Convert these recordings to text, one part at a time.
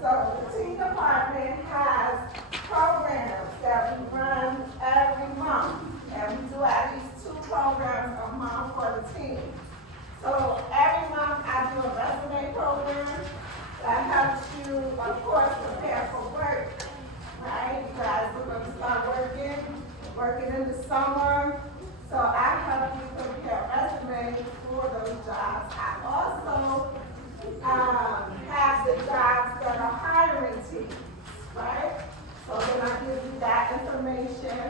So the teen department has programs that we run every month. And we do at least 2 programs a month for the teens. So every month I do a resume program that helps you, of course, prepare for work, right? You guys are going to start working in the summer. So I help you prepare resumes for those jobs. I also have the jobs that are hiring teams, right? So then I give you that information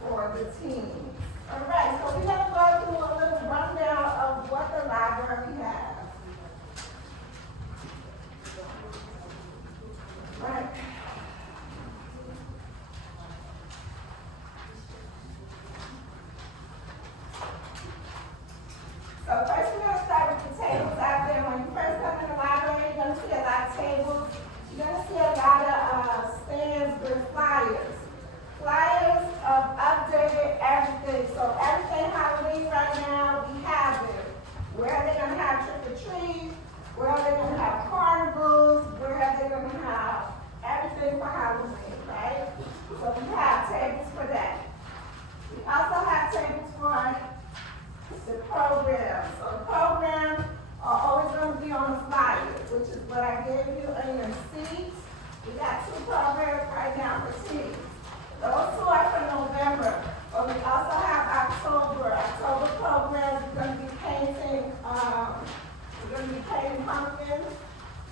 for the team. All right, so we're going to go through a little rundown of what the library has. Right. So first we're going to start with the tables out there. When you first come in the library, you're going to see a lot of tables. You're going to see a lot of stands with flyers. Flyers of updated everything. So everything Halloween right now, we have it. Where are they going to have trick-or-treat? Where are they going to have carnivals? Where are they going to have everything for Halloween, right? So we have tables for that. We also have tables for the programs. So the programs are always going to be on the flyer, which is what I gave you in your seats. We got 2 programs right now for teens. Those 2 are for November, but we also have October. October programs, we're going to be painting pumpkins,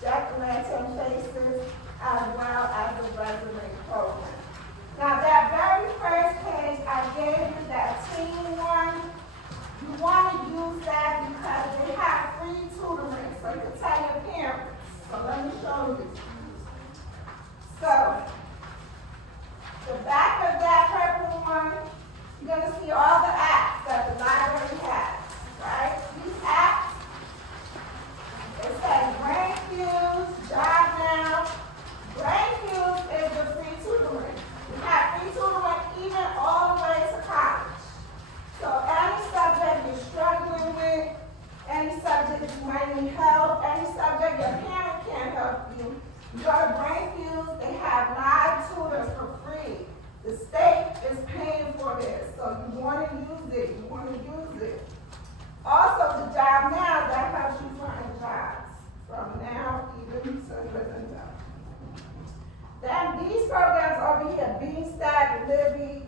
jack-o'-lantern faces, as well as the resume program. Now that very first page I gave you, that teen one, you want to use that because they have free tutoring, so you can tell your parents. So let me show you. So, the back of that purple one, you're going to see all the apps that the library has, right? These apps, it says Brain Fuse, Job Now. Brain Fuse is the free tutoring. We have free tutoring even all the way to college. So any subject you're struggling with, any subject you might need help, any subject your parent can't help you, you go to Brain Fuse, they have live tutors for free. The state is paying for this, so you want to use it, Also, the Job Now, that helps you find jobs from now even to present time. Then these programs over here, Beanstack, Libby,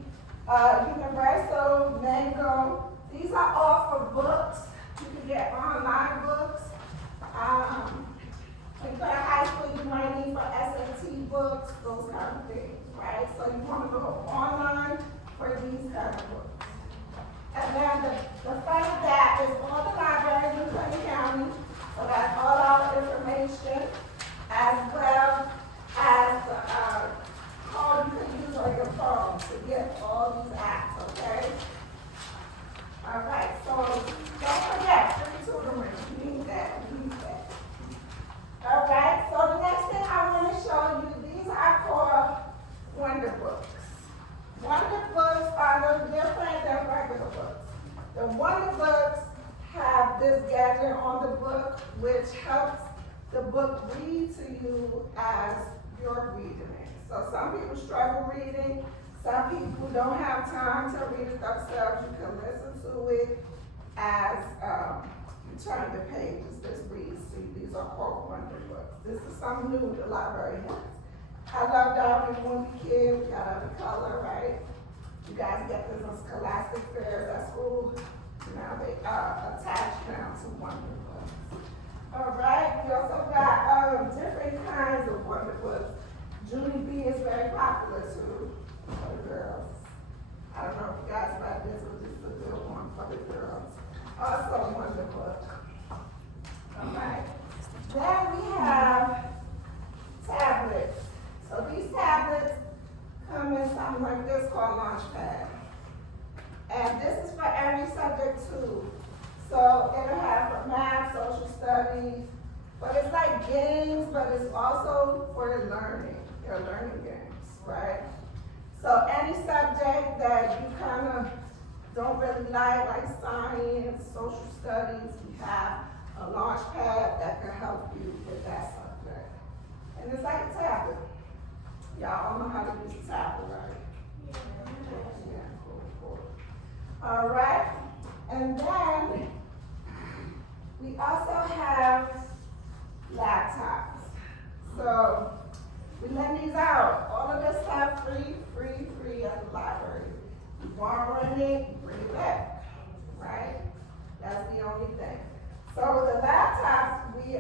Universal, Mango, these are all for books. You can get online books. When you go to high school, you might need for SAT books, those kind of things, right? So you want to go online for these kind of books. And then the front of that is all the libraries in Clinton County. So that's all our information, as well as the code you can use on your phone to get all these apps, okay? All right, so don't forget, free tutoring, you need that. All right, so the next thing I want to show you, these are called Wonder Books. Wonder Books are a little different than regular books. The Wonder Books have this gadget on the book, which helps the book read to you as you're reading it. So some people struggle reading. Some people don't have time to read it themselves. You can listen to it as you turn the pages. This reads to you. These are called Wonder Books. This is something new the library has. I love Darwin when we kid. We got every color, right? You guys get this on Scholastic fairs at school. Now they are attached now to Wonder Books. All right, we also got different kinds of Wonder Books. Julie B is very popular too for the girls. I don't know if you guys read this, but this is a good one for the girls. Also Wonder Book. All right. Then we have tablets. So these tablets come in something like this called Launchpad. And this is for every subject too. So it'll have for math, social studies, but it's like games, but it's also for your learning games, right? So any subject that you kind of don't really like science, social studies, we have a launch pad that can help you with that subject. And it's like use the tablet, right? Yeah, cool. All right, and then we also have laptops. So we lend these out. All of this stuff free at the library. You borrowing it, bring it back, right? That's the only thing. So the laptops, we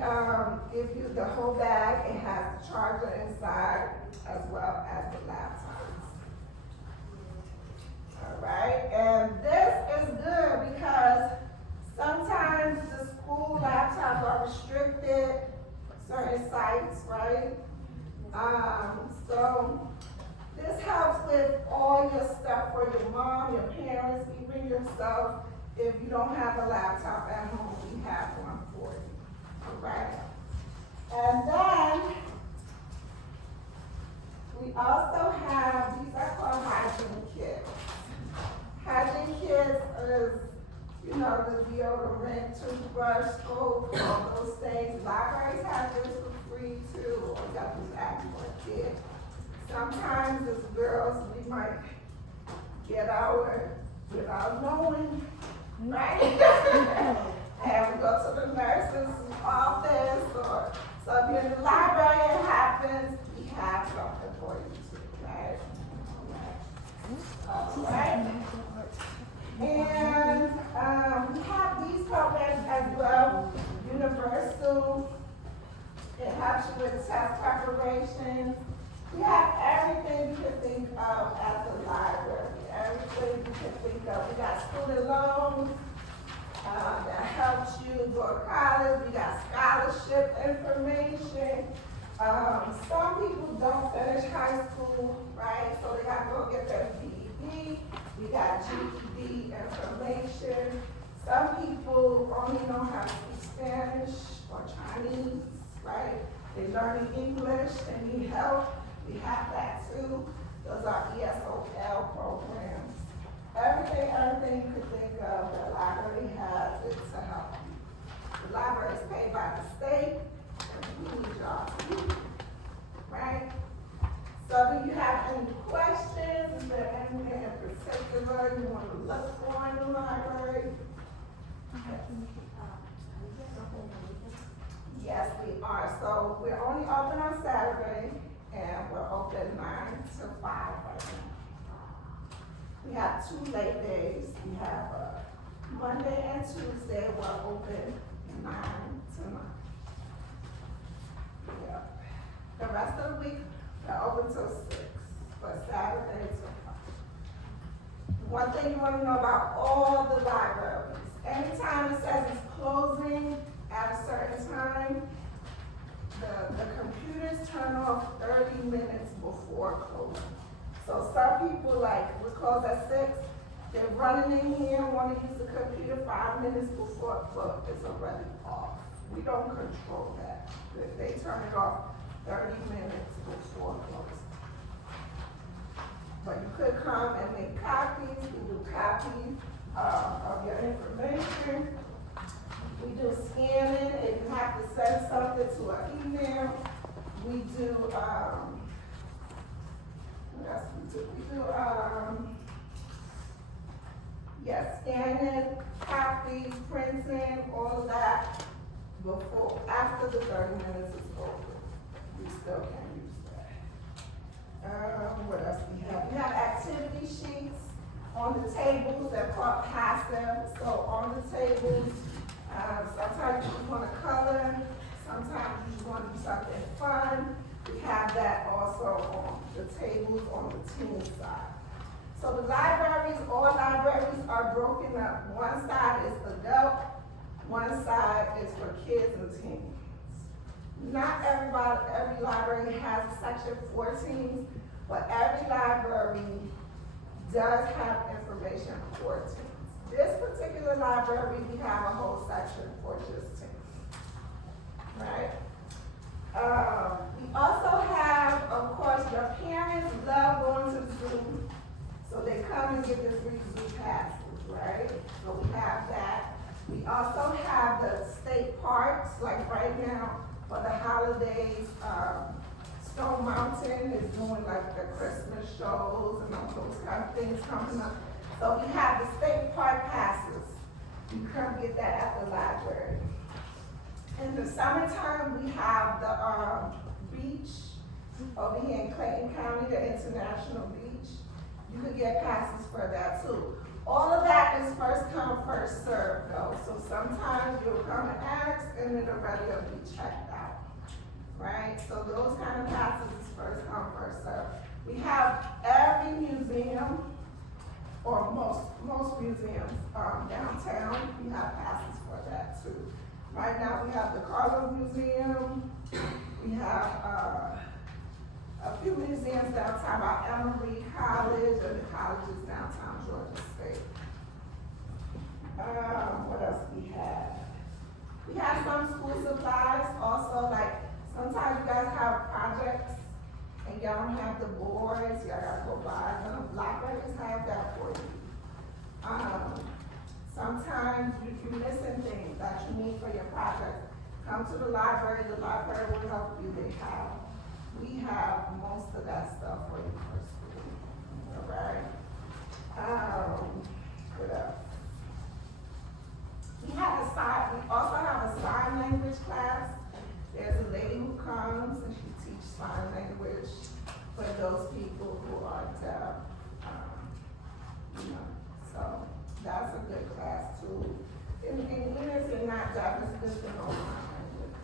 give you the whole bag. It has the charger inside as well as the laptops. All right, and this is good because sometimes the school laptops are restricted, certain sites, right? So this helps with all your stuff for your mom, your parents, even yourself. If you don't have a laptop at home, we have one for you, all right? And then we also have, these are called hygiene kits. Hygiene kits is, you know, the deodorant, toothbrush, soap, all those things. Libraries have this for free too, or you got to ask for a kid. Sometimes as girls, we might get out without knowing, right? And we go to the nurse's office, or so if you're in the library, it happens, we have something for you too, right? All right. And we have these programs as well. Universal, it helps you with test preparation. We have everything you can think of at the library. Everything you can think of. We got student loans that helps you go to college. We got scholarship information. Some people don't finish high school, right? So they got to go get their GED. We got GED information. Some people only know how to speak Spanish or Chinese, right? They're learning English and need help. We have that too. Those are ESOL programs. Everything you could think of, the library has it to help you. The library is paid by the state, and we need y'all to use it, right? So do you have any questions? Is there anything in particular you want to look for in the library? Yes, we are. So we're only open on Saturday, and we're open 9 to 5 right now. We have 2 late days. We have Monday and Tuesday, we're open 9 to 9. Yeah. The rest of the week, we're open till 6, but Saturday till 5. One thing you want to know about all the libraries, anytime it says it's closing at a certain time, the computers turn off 30 minutes before closing. So some people, like, we close at 6, they're running in here and want to use the computer 5 minutes before it's already off. We don't control that. They turn it off 30 minutes before closing. But you could come and make copies. We do copies of your information. We do scanning. If you have to send something to an email, we do, what else we do? We do, scanning, copies, printing, all of that after the 30 minutes is over. We still can use that. What else we have? We have activity sheets on the tables that are passive. So on the tables, sometimes you just want to color, sometimes you just want to do something fun. We have that also on the tables on the teen side. So the libraries, all libraries are broken up. One side is adult, one side is for kids and teens. Not every library has a section for teens, but every library does have information for teens. This particular library, we have a whole section for just teens, right? We also have, of course, your parents love going to the zoo, so they come and get the free zoo passes, right? So we have that. We also have the state parks, like right now, for the holidays, Stone Mountain is doing doing like the Christmas shows and all those kind of things coming up. So we have the state park passes. You come get that at the library. In the summertime, we have the beach over here in Clayton County, the International Beach. You could get passes for that too. All of that is first come, first served though. So sometimes you'll come and ask and it'll already be checked out, right? So those kind of passes is first come, first served. We have every museum, or most museums downtown, we have passes for that too. Right now we have the Carlos Museum, we have a few museums downtown by Emory College, and the colleges downtown Georgia State. What else we have? We have some school supplies also, like sometimes you guys have projects and y'all don't have the boards, y'all gotta go buy them. Libraries have that for you. Sometimes you're missing things that you need for your project. Come to the library will help you. We have most of that stuff for you for school, all right? What else? We also have a sign language class. There's a lady who comes and she teaches sign language for those people who are deaf, so that's a good class too. And even if you're not deaf, it's good to know sign language.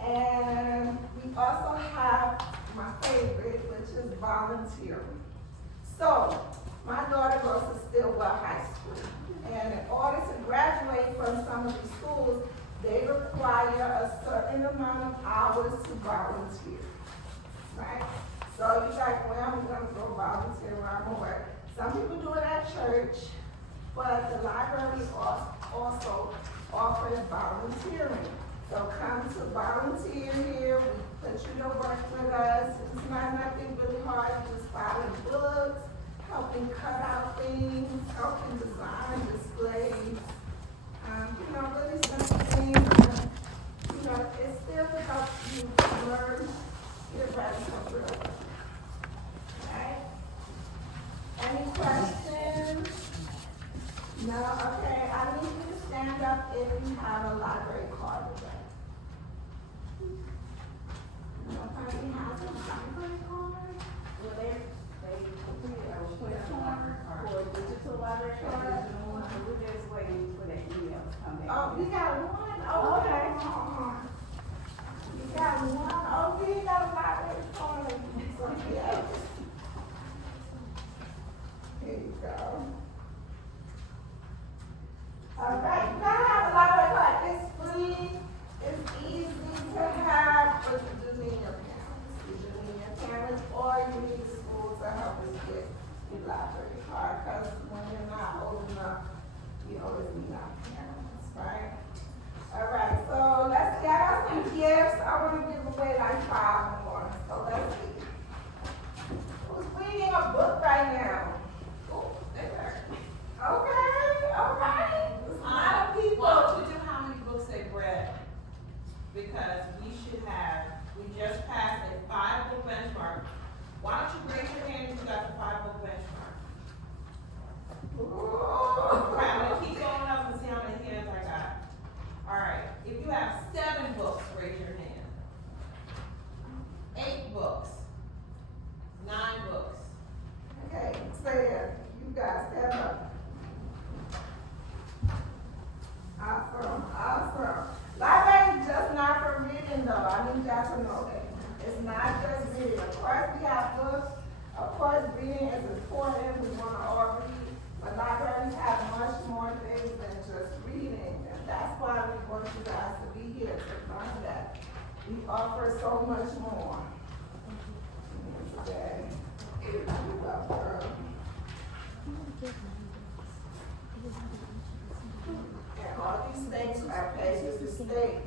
And we also have my favorite, which is volunteering. So, my daughter goes to Stillwell High School. And in order to graduate from some of the schools, they require a certain amount of hours to volunteer, right? So you're like, well, I'm gonna go volunteer where I'm aware. Some people do it at church, but the library also offers volunteering. So come to volunteer here, we put you to work with us. It's not nothing really hard, just filing books, helping cut out things, helping design displays. Really simple things. It's still to help you learn, get ready for real. Okay? Any questions? No? Okay, I need you to stand up if you have a library card today. Nobody has a library card? Well, they completed a request for a digital library card. So we're just waiting for that email to come back. Oh, we got one? Oh, okay. You got one? Oh, we got a library card. Something else. Here you go. All right, you gotta have a library card. It's free. It's easy to have, but you do need your parents. You do need your parents, or you need the school to help us get your library card. Because when you're not old enough, you always need our parents, right? All right, so let's get out some gifts. I want to give away like 5 more. So let's see. Who's reading a book right now? Oh, there. Okay, all right. There's a lot of people. Why don't you do how many books they read? Because we just passed a 5-book benchmark. Why don't you raise your hand if you got the 5-book benchmark? Okay, I'm gonna keep going up and see how many hands I got. All right, if you have 7 books, raise your hand. 8 books. 9 books. Okay, Sam, you guys stand up. Awesome. Library is just not for reading though. I need y'all to know that. It's not just reading. Of course we have books. Of course reading is important. We want to all read. But libraries have much more things than just reading. And that's why we want you guys to be here to learn that. We offer so much more. Today. You're welcome. And all these things are pages to state.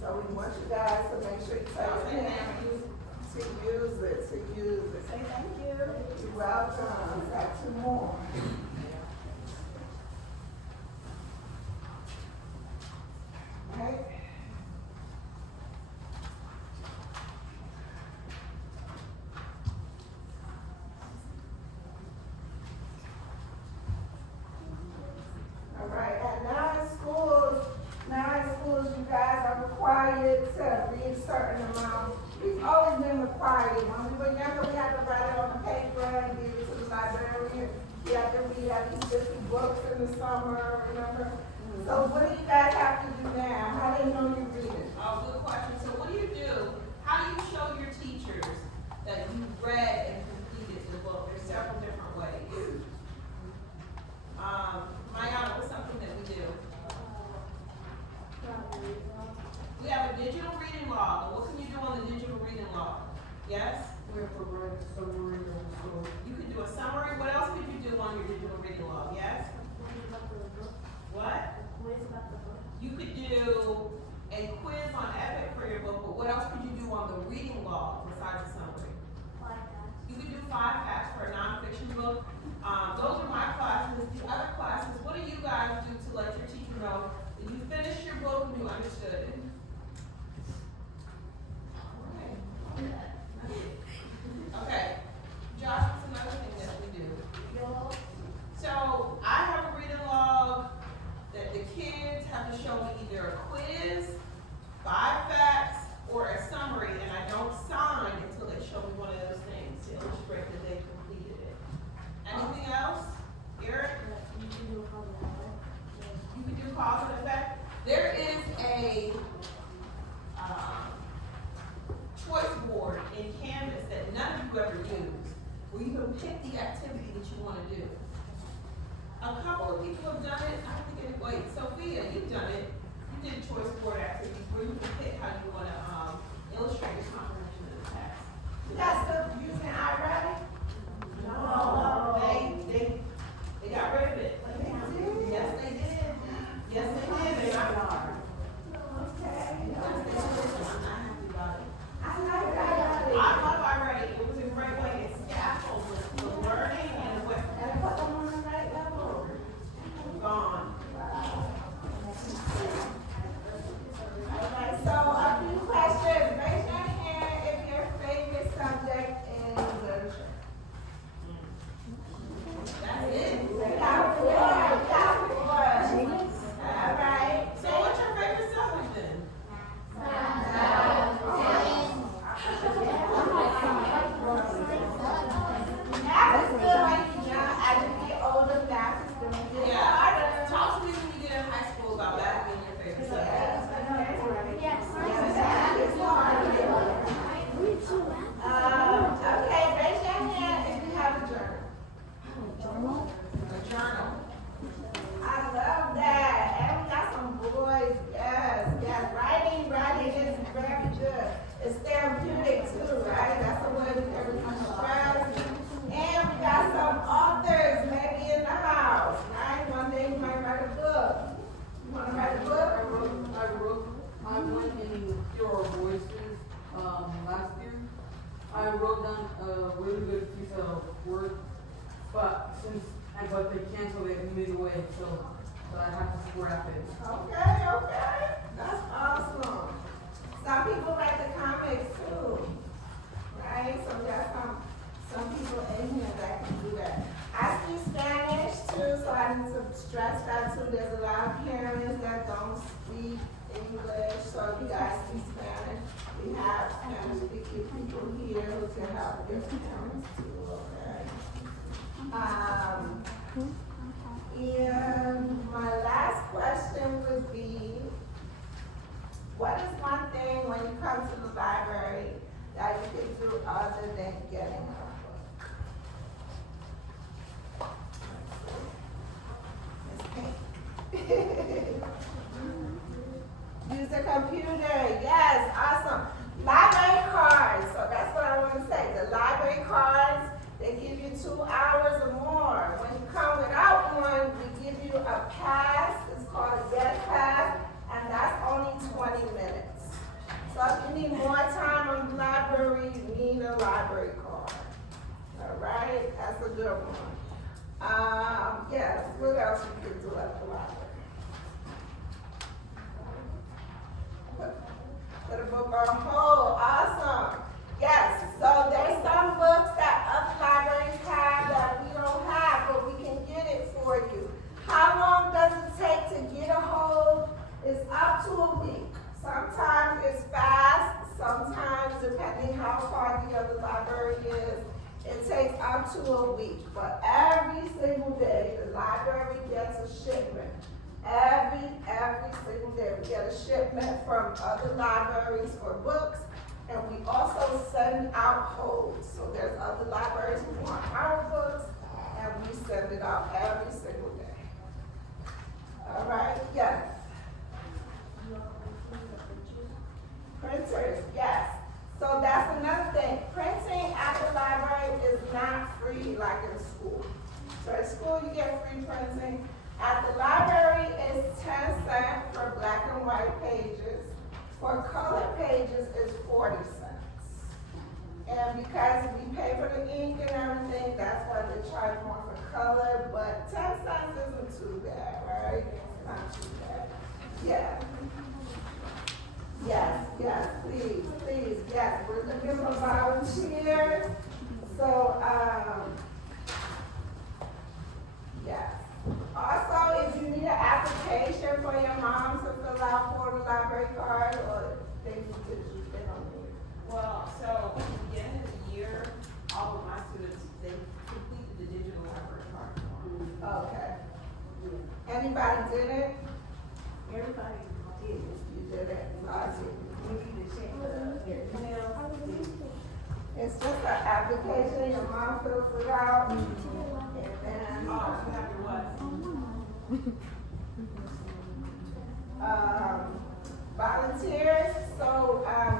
So we want you guys to make sure you tell your parents to use it, Say thank you. You're welcome. Got 2 more. Right? required to read certain amount. We've always been required. When we were younger, we had to write it on the paper and give it to the librarian. We had to read at least 50 books in the summer, remember? So what do you guys have to do now? How do you know you read it? Oh, good question. So what do you do? How do you show your teachers that you read and completed the book? There's several different ways. Mayana, what's something that we do? We have a digital reading log. And what can you do on the digital reading log? Yes? We have to write a summary of the story. You could do a summary. What else could you do on your digital reading log? Yes? What? You could do a quiz on epic for your book, but what else could you do on the reading log besides a summary? You could do 5 facts for a nonfiction book. Those are my classes. The other classes, what do you guys do to let your teacher know that you finished your book and you understood it? Okay. Josh, what's another thing that we do? So I have a reading log that the kids have to show me either a quiz, 5 facts, or a summary, and I don't sign until they show me one of those things to illustrate that they completed it. Anything else? Eric? You can do cause and effect. There is a choice board in Canvas that none of you ever use, where you can pick the activity that you want to do. A couple of people have done it. I don't think it, wait, Sophia, you've done it. You did choice board activities where you can pick how you want to illustrate your comprehension of the text. That's still using iWriting? No, they got rid of it. Yes, they did. Yes, they did. They got it. Okay. Yes, they did. I'm not happy about it. I like iWriting. I love iWriting. It was a great way. It scaffolds the learning and what And put them on the right level. gone. Alright, so a few questions. Raise your hand if your favorite subject is literature. That's it. Got four. Alright. So what's your favorite subject then? Math is good when you're young. As you get older, math is going to get Yeah. harder. Talk to me when you get in high school about that being your favorite subject. Okay, raise your hand if you have a journal. A journal. I love that. And we got some boys. Yes, yes. Writing is very good. It's therapeutic too, right? That's a way we can reduce stress. And we got some authors maybe in the house, right? One day you might write a book. You want to write a book? I went in Pure Voices last year. I wrote down a really good piece of work, but they canceled it midway, so I have to scrap it. Okay. That's awesome. Some people write the comics too, right? So we got some people in here that can do that. I speak Spanish too, so I need to stress that too. There's a lot of parents that don't speak English, so if you guys speak Spanish, we have Spanish speaking people here who can help your parents too, okay? And my last question would be, what is one thing when you come to the library that you can do other than getting a book? Use a computer, yes, awesome. Library cards, so that's what I want to say. The library cards, they give you 2 hours or more. When you come without one, we give you a pass, it's called a guest pass, and that's only 20 minutes. So if you need more time in the library, you need a library card. All right, that's a good one. Yes, what else you can do at the library? Put a book on hold, awesome. Yes, so there's some books that other libraries have that we don't have, but we can get it for you. How long does it take to get a hold? It's up to a week. Sometimes it's takes up to a week, but every single day, the library gets a shipment. Every single day, we get a shipment from other libraries for books, and we also send out holds. So there's other libraries who want our books, and we send it out every single day. All right, yes. Printers, yes. So that's another thing. Printing at the library is not free like in school. So at school you get free printing. At the library it's 10 cents for black and white pages. For color pages it's 40 cents. And because we pay for the ink and everything, that's why they charge more for color. But 10 cents isn't too bad, right? It's not too bad. Yeah. Yes, please, yes, we're looking for volunteers, so, yes. Also, if you need an application for your mom to fill out for the library card, or they need to, they don't need it. Well, so at the end of the year, all of my students, they completed the digital library card form. Okay. Anybody did it? Everybody did. You did it, Lottie. We need to check their email. It's just an application, your mom fills it out, and then, Oh, you have your what? volunteers, so,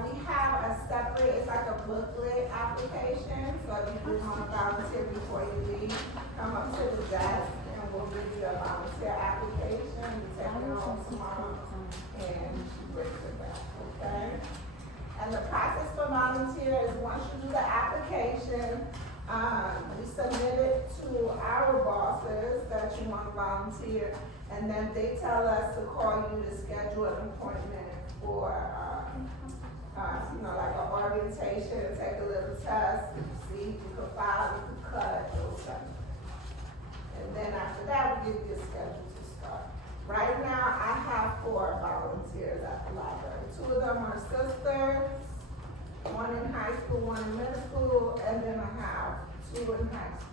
we have a separate, it's like a booklet application, so if you do want to volunteer before you leave, come up to the desk, and we'll give you a volunteer application, you take it home tomorrow, and you bring it back, okay? And the process for volunteer is once you do the application, we submit it to our bosses that you want to volunteer, and then they tell us to call you to schedule an appointment for, like an orientation, take a little test, see if you can file, you can cut, those things. And then after that, we give you a schedule to start. Right now, I have 4 volunteers at the library. 2 of them are sisters, 1 in high school, 1 in middle school, and then I have 2 in high school.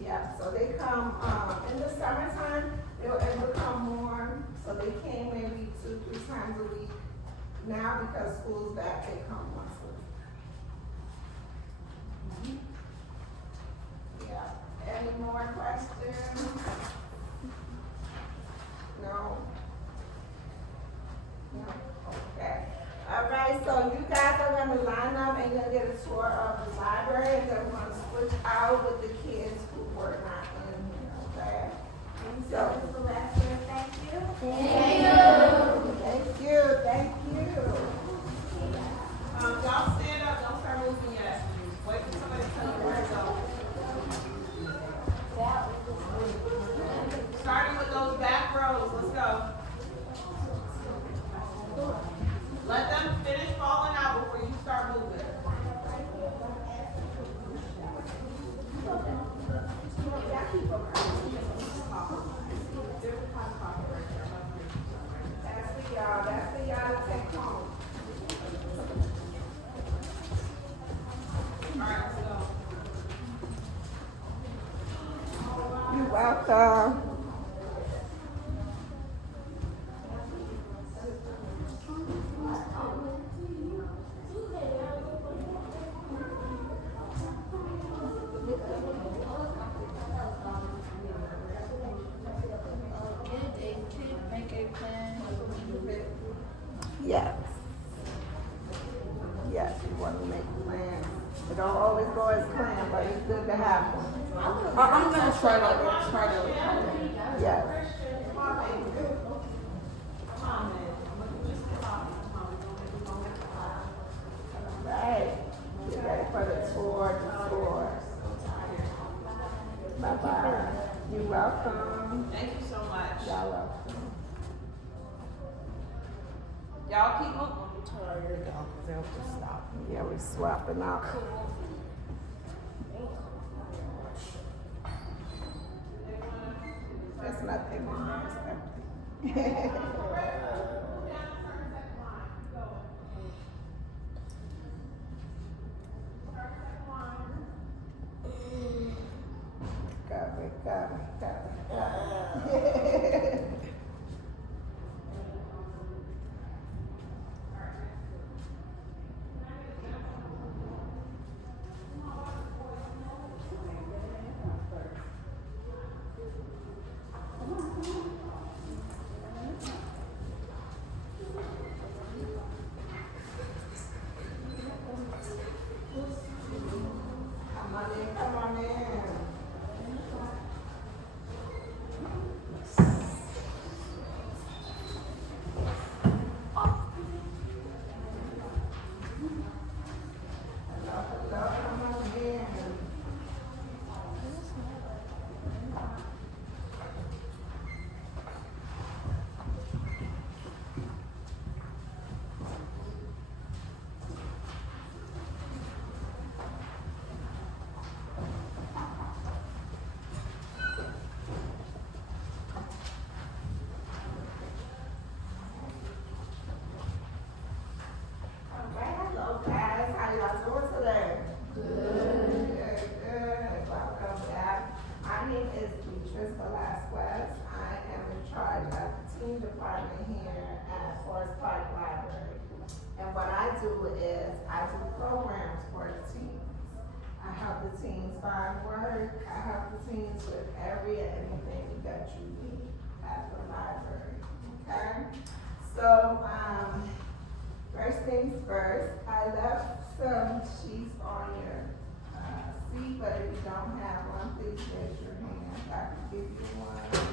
Yeah, so they come, in the summertime, it will come more, so they came maybe 2-3 times a week. Now, because school's back, they come once a week. Yeah, any more questions? No? No, okay. All right, so you guys are gonna line up and you're gonna get a tour of the library, and then we're gonna switch out with the kids who were not in here, okay? So, Thank you. thank you. Y'all stand up, don't start moving yet. Wait till somebody tell you where to go. Starting with those back rows, let's go. Let them finish falling out before you start moving. That's for y'all to take home. All right, let's go. You're welcome. Yes. Yes, you want to make plans. It don't always go as planned, but it's good to have one. I'm gonna try to. Yes. Right. Get ready for the tour. Bye-bye. You're welcome. Thank you so much. Y'all welcome. Y'all keep moving. Yeah, we're swapping out. There's nothing in there, it's empty. do is I do programs for the teams. I help the teams find work. I help the teams with every and anything that you need at the library. Okay? So, first things first, I left some sheets on your seat, but if you don't have one, please raise your hand. I can give you one.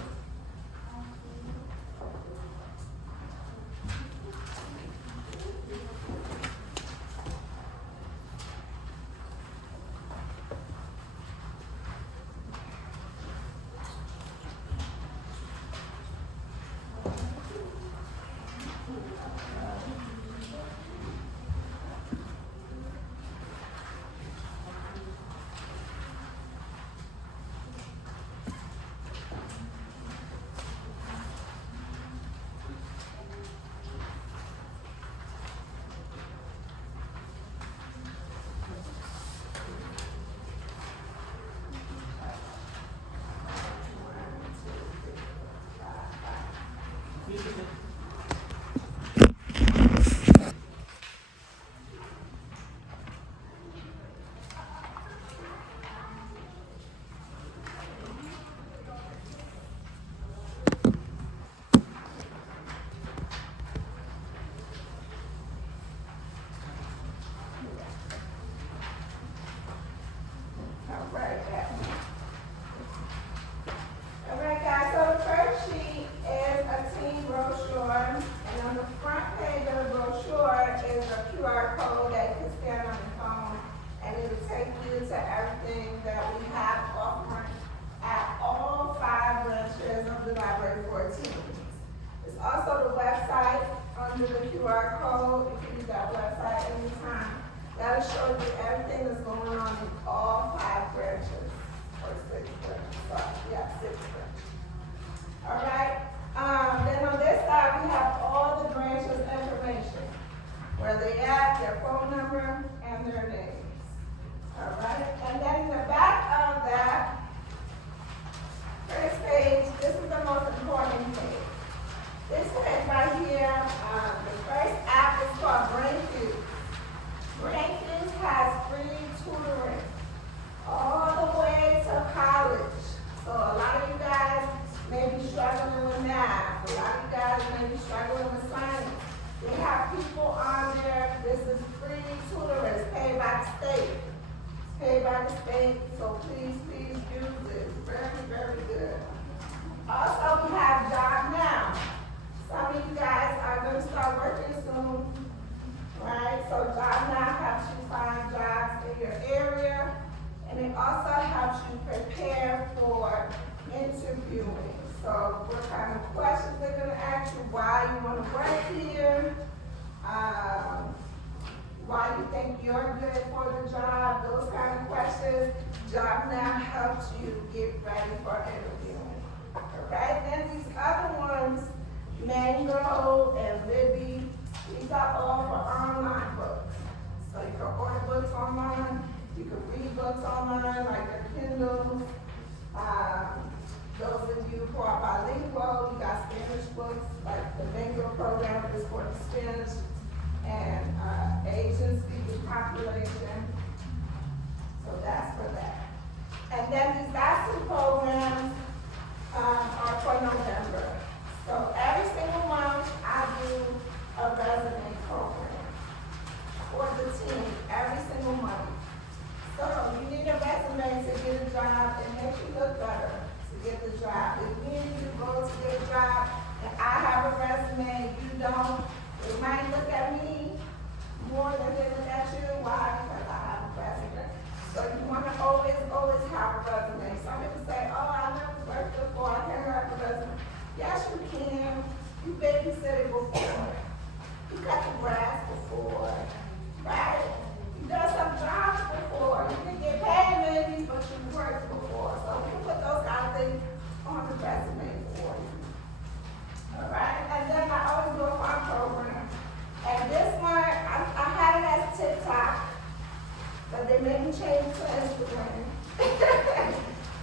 Alright guys, so the first sheet is a team brochure, and on the front page of the brochure is a QR code that you can scan on your phone, and it will take you to everything that we have offering at all 5 branches of the library for teams. It's also the website under the QR code. You can use that website anytime. That'll show you everything that's going on in all 5 branches, or 6 branches, sorry, yeah, 6 branches. All right, then on this side, we have all the branches information, where they at, their phone number, and their names. All right, and then in the back of that first page, this is the most important page. This page right here, the first app is called BrainFuse. BrainFuse has free tutoring all the way to college. So a lot of you guys may be struggling with math. A lot of you guys may be struggling with science. They have people on there. This is free tutoring. It's paid by the state. It's paid by the state. So please, please use it. Very, very good. Also, we have Job Now. Some of you guys are going to start working soon. Right? So Job Now helps you find jobs in your area. And it also helps you prepare for interviewing. So what kind of questions they're going to ask you, why you want to work here, why you think you're good for the job, those kind of questions. Job Now helps you get ready for interviewing. All right, then these other ones, Mango and Libby, these are all for online books. So you can order books online, you can read books online like their Kindles. Those of you who are bilingual, you got Spanish books, like the Mango program is for the Spanish and Asian speaking population. So that's for that. And then these last 2 programs are for November. So every single month I do a resume program for the team every single month. So you need a resume to get a job and make you look better to get the job. If me and you go to get a job and I have a resume, you don't, they might look at me more than they look at you. Why? Because I have a resume. So you want to always have a resume. Some people say, oh, I never worked before, I can't have a resume. Yes, you can. You babysitted before. You cut the grass before, right? You done some jobs before. You didn't get paid maybe, but you worked before. So we can put those kind of things on the resume for you. All right? And then I always do a fun program. And this one, I had it as TikTok, but they made me change it to Instagram.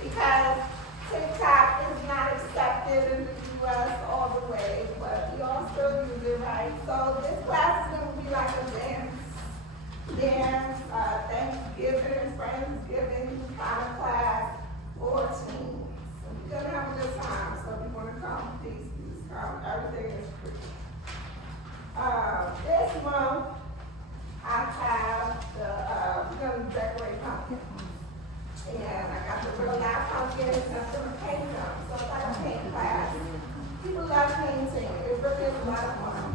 Because TikTok is not accepted in the U.S. all the way, but we all still use it, right? So this class is going to be like a dance dance, Thanksgiving, Friendsgiving kind of class for teens. So we're gonna have a good time, so if you wanna come, please come, everything is free. This month, I have we're gonna decorate pumpkins. And I got the real life pumpkins, and I'm gonna paint them, so it's like a paint class. People love painting, it really is a lot of fun.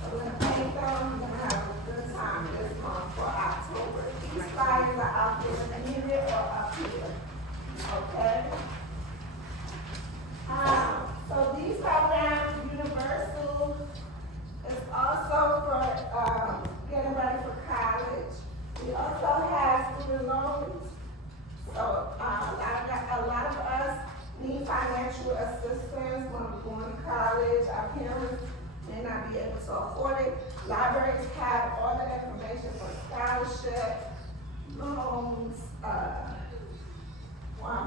So we're gonna paint them, we're gonna have a good time this month for October. These flyers are out there in the unit or up here, okay? So these programs, universal, is also for, getting ready for college. We also have student loans. So, a lot of us need financial assistance when we're going to college. Our parents may not be able to afford it. Libraries have all the information for scholarship, loans,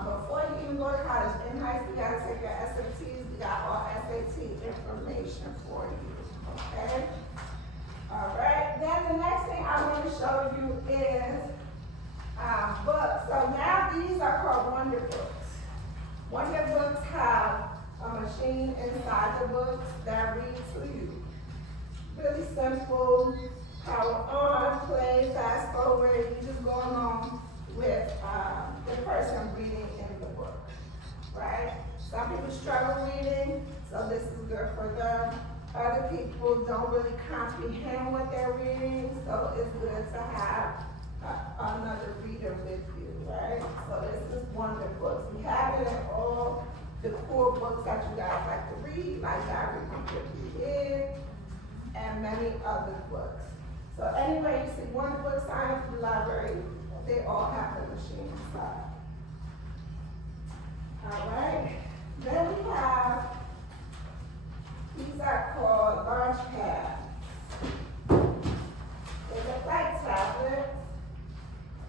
before you even go to college, in high school, you gotta take your SATs, we got all SAT information for you, okay? All right, then the next thing I want to show you is books. So now these are called Wonder Books. Wonder Books have a machine inside the books that reads to you. Really simple, power on, play, fast forward, you just go along with the person reading in the book, right? Some people struggle reading, so this is good for them. Other people don't really comprehend what they're reading, so it's good to have another reader with you, right? So this is Wonder Books. We have it in all the core books that you guys like to read, like Diary from 50 Years, and many other books. So anyway, you see Wonder Book, Science in the Library, they all have the machine inside. All right, then we have, these are called launch pads. They look like tablets,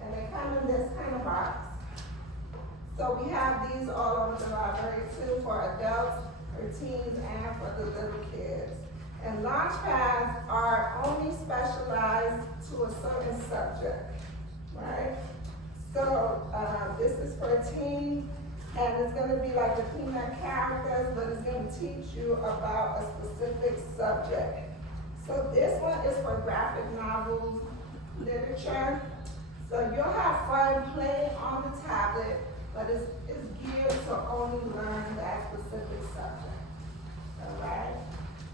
and they come in this kind of box. So we have these all over the library too, for adults, for teens, and for the little kids. And launch pads are only specialized to a certain subject, right? So this is for a teen, and it's gonna be like the peanut characters, but it's gonna teach you about a specific subject. So this one is for graphic novels, literature. So you'll have fun playing on the tablet, but it's geared to only learn that specific subject, all right?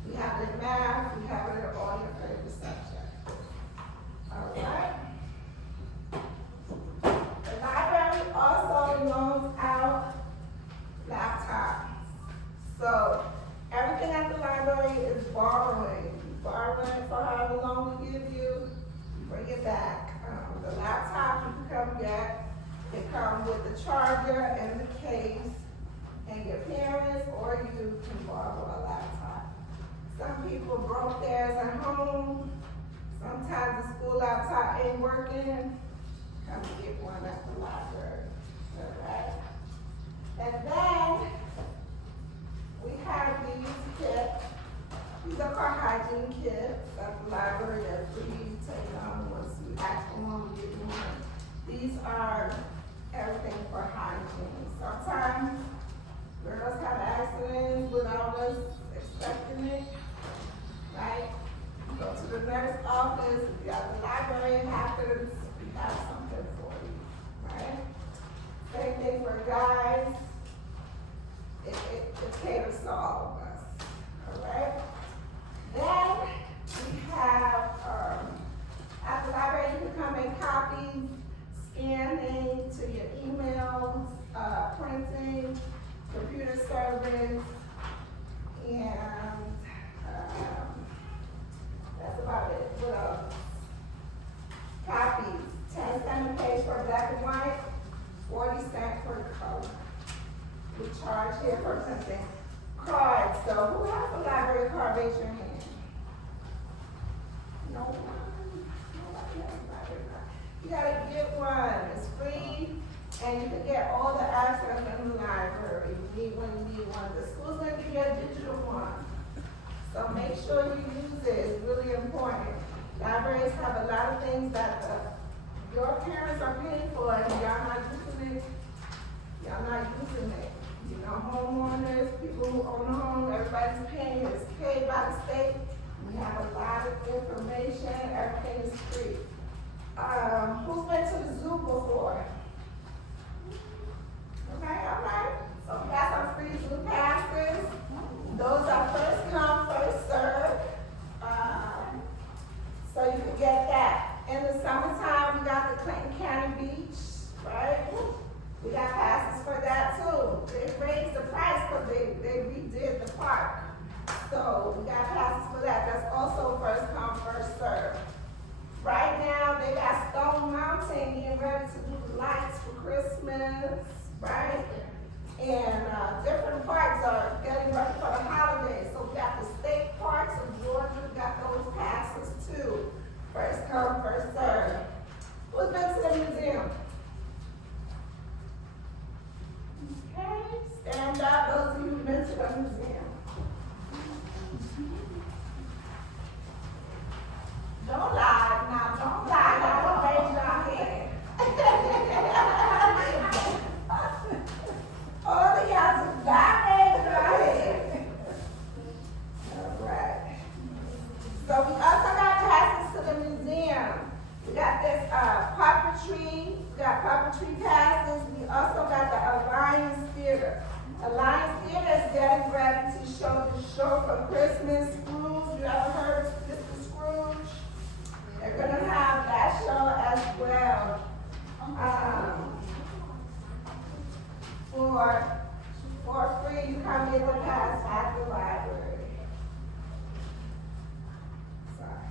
We have it in math, we have it in all your favorite subjects, all right? The library also loans out laptops. So everything at the library is borrowing. You borrow it for however long we give you, you bring it back. The laptop you can come get, it comes with the charger and the case, and your parents or you can borrow a laptop. Some people broke theirs at home. Sometimes the school laptop ain't working. Come get one at the library, all right? And then we have these kits. These are called hygiene kits at the library. They're free. You take them once you ask for one, we give you one. These are everything for hygiene. Sometimes girls have accidents without us expecting it, right? You go to the nurse office, if you have the library happens, we have something for you, right? Same thing for guys. It caters to all of us, all right? Then we have, at the library, you can come and copy, scanning to your emails, printing, computer service, and that's about it. What else? Copies, 10 cents a page for black and white, 40 cents for color. We charge here for something. Cards, so who has a library card? Raise your hand. No one? Nobody has a library card. You gotta get one, it's free, and you can get all the access in the library. You need one, you need one. The school's gonna give you a digital one. So make sure you use it, it's really important. Libraries have a lot of things that your parents are paying for and y'all not using it. Y'all not using it. You know, homeowners, people who own a home, everybody's paying, it's paid by the state. We have a lot of information, everything is free. Who's been to the zoo before? Okay, all right. So we got some free zoo passes. Those are first come, first serve. So you can get that. In the summertime, we got the Clinton County Beach, right? We got passes for that too. They raised the price, but they redid the park. So we got passes for that. That's also first come, first serve. Right now, they got Stone Mountain getting ready to do the lights for Christmas, right? And different parks are getting ready for the holidays. So we got the state parks of Georgia, we got those passes too. First come, first serve. Who's been to the museum? Okay, stand up, those of you who've been to the museum. Don't lie, now don't lie, now don't raise your hand. All the y'all just got raised your hand. All right. So we also got passes to the museum. We got this puppetry, we got puppetry passes. We also got the Alliance Theater. Alliance Theater is getting ready to show the show for Christmas. Scrooge, you ever heard of Mr. Scrooge? They're gonna have that show as well. For free, you come in with a pass at the library. Sorry.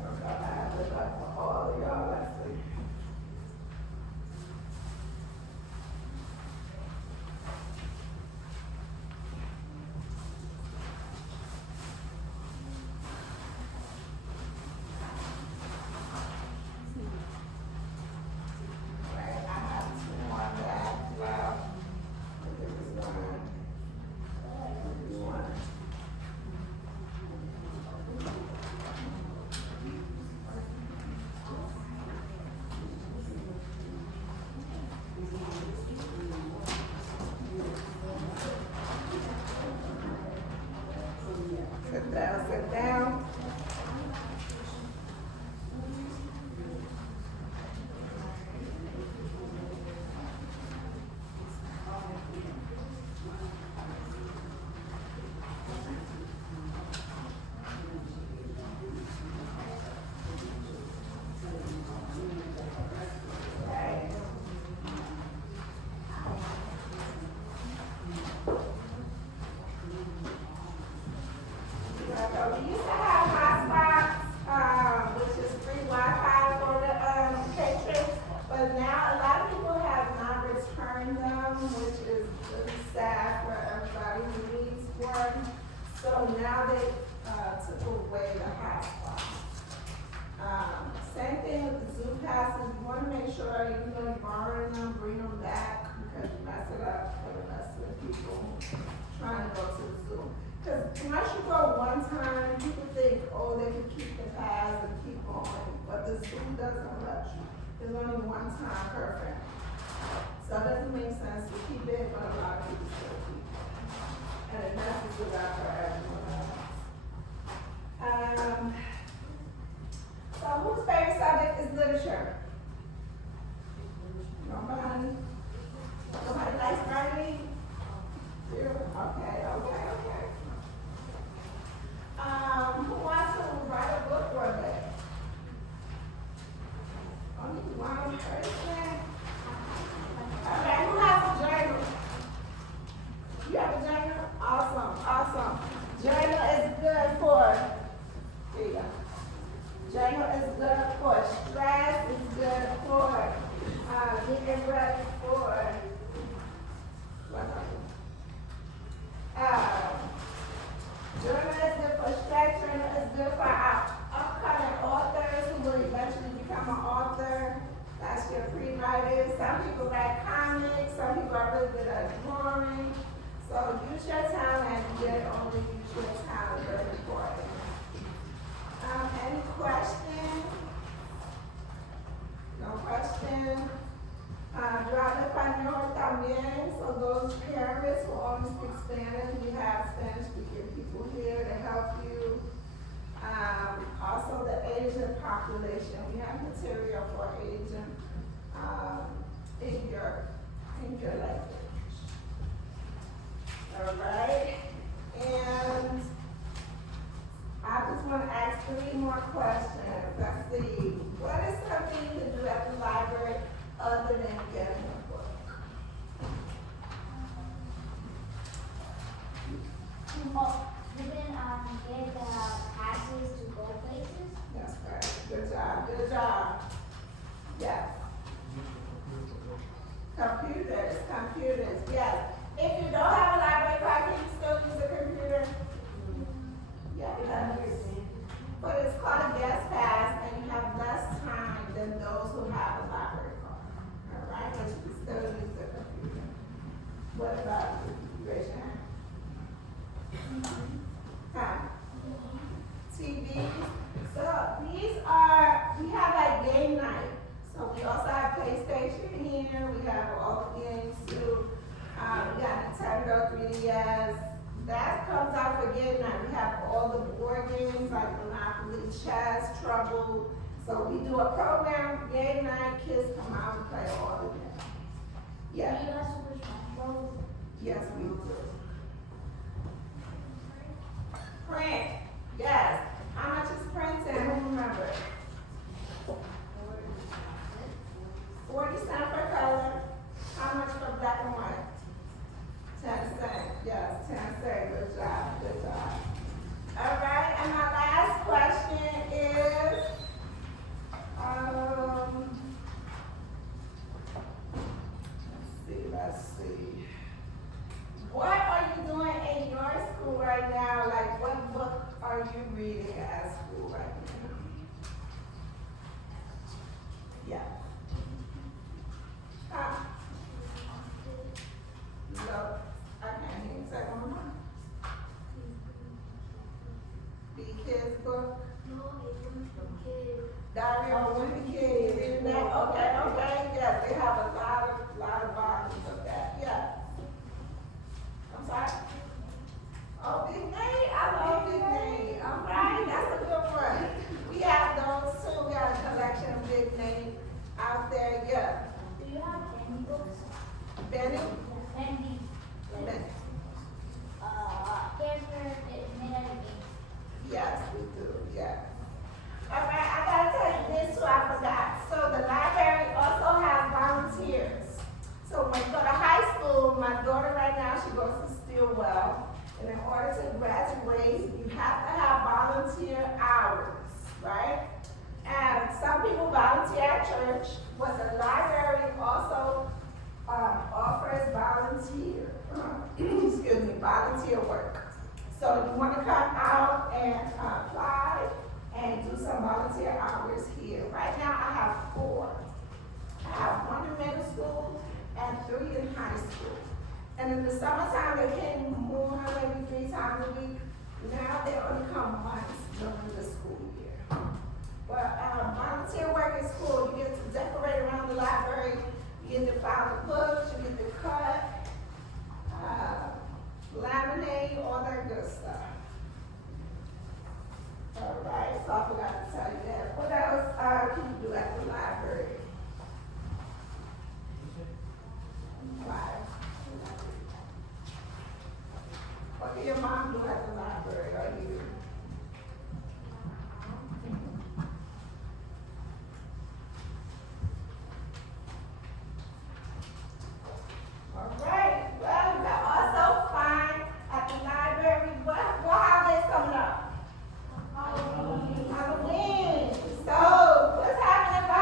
Okay, I have to look for all of y'all, let's see. Right, I have two on that, well, this is one. This is one. Sit down, sit down. Okay. We used to have hotspots, which is free Wi-Fi for the patrons, but now a lot of people have not returned them, which is really sad for everybody who needs one. So now they took away the hotspot. Same thing with the zoo passes. You want to make sure, even though you're borrowing them, bring them back because you mess it up for the rest of the people trying to go to the zoo. Because once you go one time, people think, oh, they can keep the pass and keep going, but the zoo doesn't let you. There's only one time per family. So it doesn't make sense to keep it, but a lot of people still keep it. And it messes it up for everyone else. So whose favorite subject is literature? Nobody? Nobody likes writing? Yeah, okay. Who wants to write a book for a day? Only one person? Okay, who has a journal? You have a journal? Awesome. Journal is good for, here you go. Journal is good for stress, it's good for getting ready for, journal is good for stress, journal is good for our upcoming authors who will eventually become an author. That's your pre-writers. Some people write comics, some people are really good at drawing. So use your talent, and only use your talent very important. three more questions. Let's see. What is something you can do at the library other than getting a book? You can get passes to go places. That's right. Good job. Good job. Yes. Computers. Yes. If you don't have a library card, can you still use a computer? Yeah, but it's called a guest pass, and you have less time than those who have a library card. All right, but you can still use the computer. What about you? Raise your hand. Huh? TV. So we have like game night. So we also have PlayStation here. We have all the games too. We got Nintendo 3DS. That comes out for game night. We have all the board games like Monopoly, chess, Trouble. So we do a program, game night, kids come out and play all the games. Yeah. Do you guys Super Smash Bros? Yes, we do. Print. Yes. How much is printing? Who remembers? 40 cents per color. How much for black and white? 10 cents. Yes, 10 cents. Good job. Good job. All right. And my last question is, let's see. What are you doing in your school right now? Like, what book are you reading at school right now? Yeah. No, I can't hear you. Say one more. Be Kids book. No, it's for kids. Diary of a Wimpy Kid. Reading that? Okay. Yes, they have a lot of volumes of that. Yeah. I'm sorry. Oh, Big Name. I love Big Name. All right, that's a good one. We have those too. We have a collection of Big Name out there. Yeah. Do you have any books? Benny. Candy. Benny. Character is made out of ink. Yes, we do. Yes. All right, I gotta tell you this too. I forgot. So the library also has volunteers. So when you go to high school, my daughter right now, she goes to Stillwell. And in order to graduate, you have to have volunteer hours, right? And some people volunteer at church, but the library also offers volunteer work. So you want to come out and apply and do some volunteer hours here. Right now I have 4. I have 1 in middle school and 3 in high school. And in the summertime, they came more, maybe 3 times a week. Now they only come once during the school year. But volunteer work is cool. You get to decorate around the library. You get to file the books. You get to cut, laminate, all that good stuff. All right, so I forgot to tell you that. What else can you do at the library? What do your mom do at the library? Or you? All right. Well, we got also fine at the library. What holidays coming up? Halloween. So, what's happening for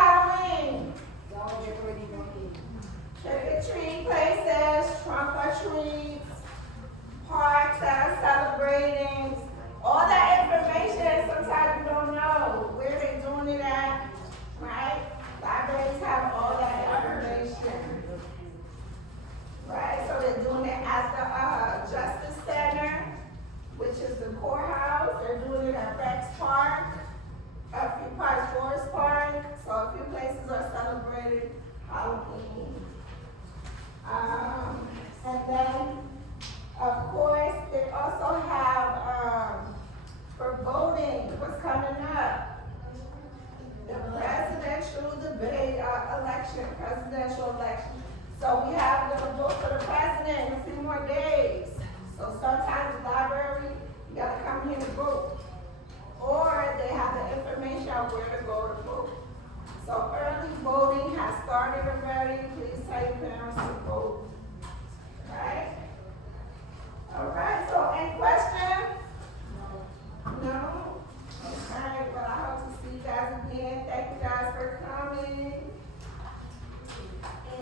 you guys again. Thank you guys for coming.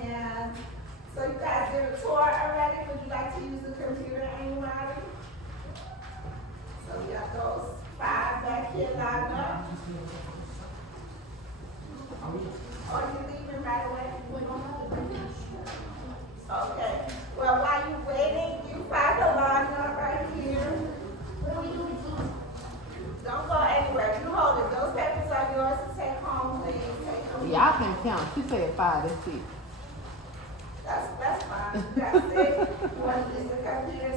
And so you guys did a tour already. Would you like to use the computer, anybody? So we got those 5 back here lined up. Or you leaving right away? Okay. Well, while you waiting, you 5 are lined up right here. What do we do with these? Don't go anywhere. You hold it. Those papers are yours to take home, please. Take them. Y'all can count. She said 5, that's it. That's fine. You got 6. You want to use the computer